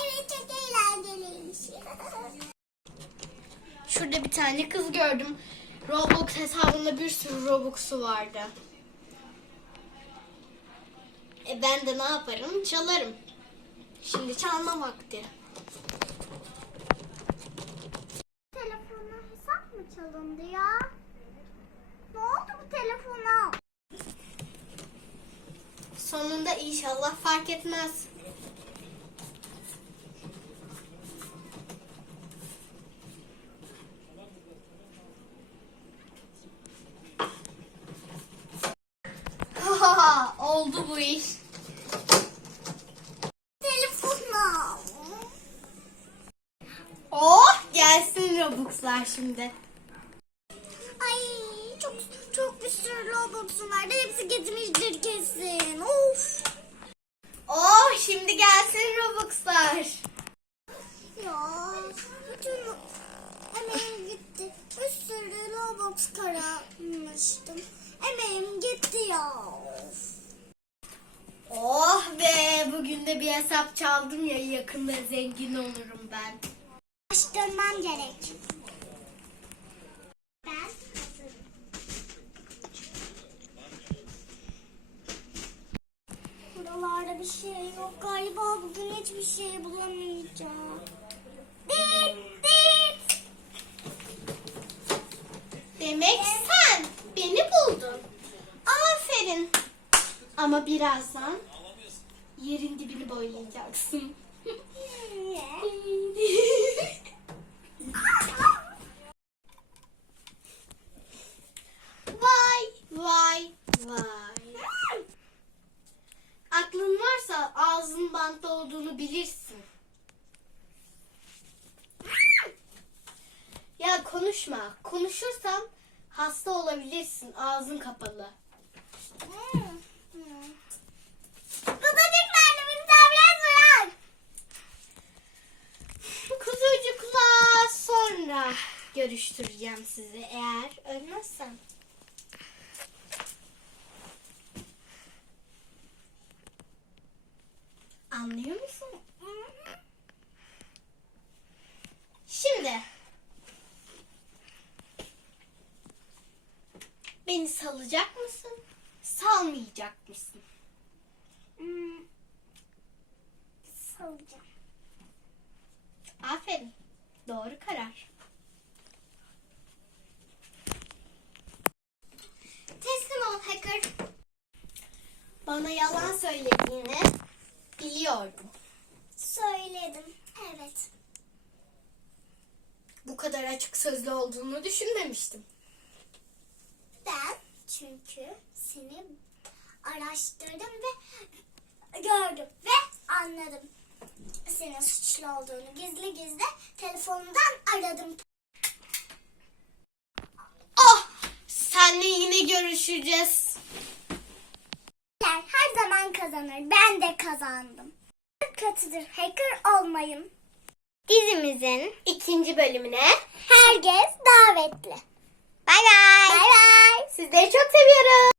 Evet çok eğlenceliymiş. Şurada bir tane kız gördüm. Roblox hesabında bir sürü Robux'u vardı. E ben de ne yaparım? Çalarım. Şimdi çalma vakti. Telefona hesap mı çalındı ya? Ne oldu bu telefona? Sonunda inşallah fark etmez. Haha, oldu bu iş. Telefona. Oh gelsin Robux'lar şimdi. Ay çok çok bir sürü Robux'um vardı. Hepsi gitmiştir kesin. Of. Oh şimdi gelsin Robux'lar. Ya bütün emeğim gitti. Bir sürü Robux karamıştım. Emeğim gitti ya. Of. Oh be bugün de bir hesap çaldım ya yakında zengin olurum ben. Baş dönmem gerek. Ben hazırım. Buralarda bir şey yok galiba bugün hiçbir şey bulamayacağım. Dit dit. Demek sen beni buldun. Aferin. Ama birazdan boylayacaksın. vay vay vay. Aklın varsa ağzın bantlı olduğunu bilirsin. Ya konuşma. Konuşursan hasta olabilirsin. Ağzın kapalı. Sonra görüştüreceğim sizi eğer ölmezsem. Anlıyor musun? Şimdi beni salacak mısın? Salmayacak mısın? Hmm. Salacağım. Aferin. Doğru karar. Bana yalan söylediğini biliyordum. Söyledim. Evet. Bu kadar açık sözlü olduğunu düşünmemiştim. Ben çünkü seni araştırdım ve gördüm ve anladım. Senin suçlu olduğunu gizli gizli telefonundan aradım. Oh! Senle yine görüşeceğiz. Her zaman kazanır. Ben de kazandım. Katıdır. Hacker olmayın. Dizimizin ikinci bölümüne Herkes davetli. bay bay. Bay bay. Sizleri çok seviyorum.